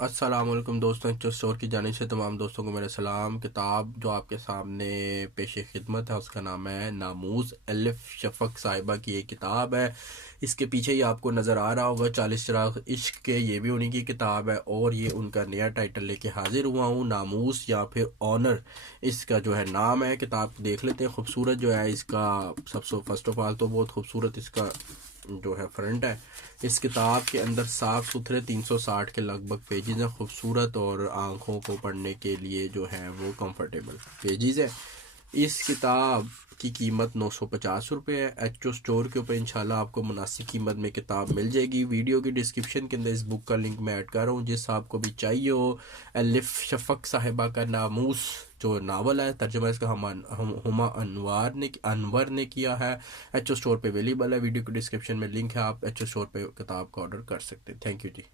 अस्सलामुअलैकुम दोस्तों, H store की जानिब से तमाम दोस्तों को मेरा सलाम। किताब जो आपके सामने पेश खिदमत है उसका नाम है नामूस। अलिफ शफ़क़ साहिबा की एक किताब है। इसके पीछे ही आपको नज़र आ रहा होगा 40 चिराग इश्क के, ये भी उन्हीं की किताब है और ये उनका नया टाइटल लेके हाजिर हुआ हूँ। नामूस या फिर ऑनर इसका जो है नाम है। किताब देख लेते हैं। खूबसूरत जो है इसका, सबसे फर्स्ट ऑफ ऑल तो बहुत खूबसूरत इसका जो है फ्रंट है। इस किताब के अंदर साफ़ सुथरे 360 के लगभग पेजेस हैं। खूबसूरत और आँखों को पढ़ने के लिए जो है वो कंफर्टेबल पेजेस है। इस किताब की कीमत 950 रुपये है। एचओ स्टोर के ऊपर इंशाल्लाह आपको मुनासिब कीमत में किताब मिल जाएगी। वीडियो की डिस्क्रिप्शन के अंदर इस बुक का लिंक मैं ऐड कर रहा हूँ। जिस आपको भी चाहिए हो, अलिफ शफ़क़ साहिबा का नामूस जो नावल है, तर्जुमा इसका हुमा अनवर ने किया है। एचओ स्टोर पे अवेलेबल है। वीडियो की डिस्क्रिप्शन में लिंक है, आप एचओ स्टोर पे किताब का ऑर्डर कर सकते हैं। Thank you ji.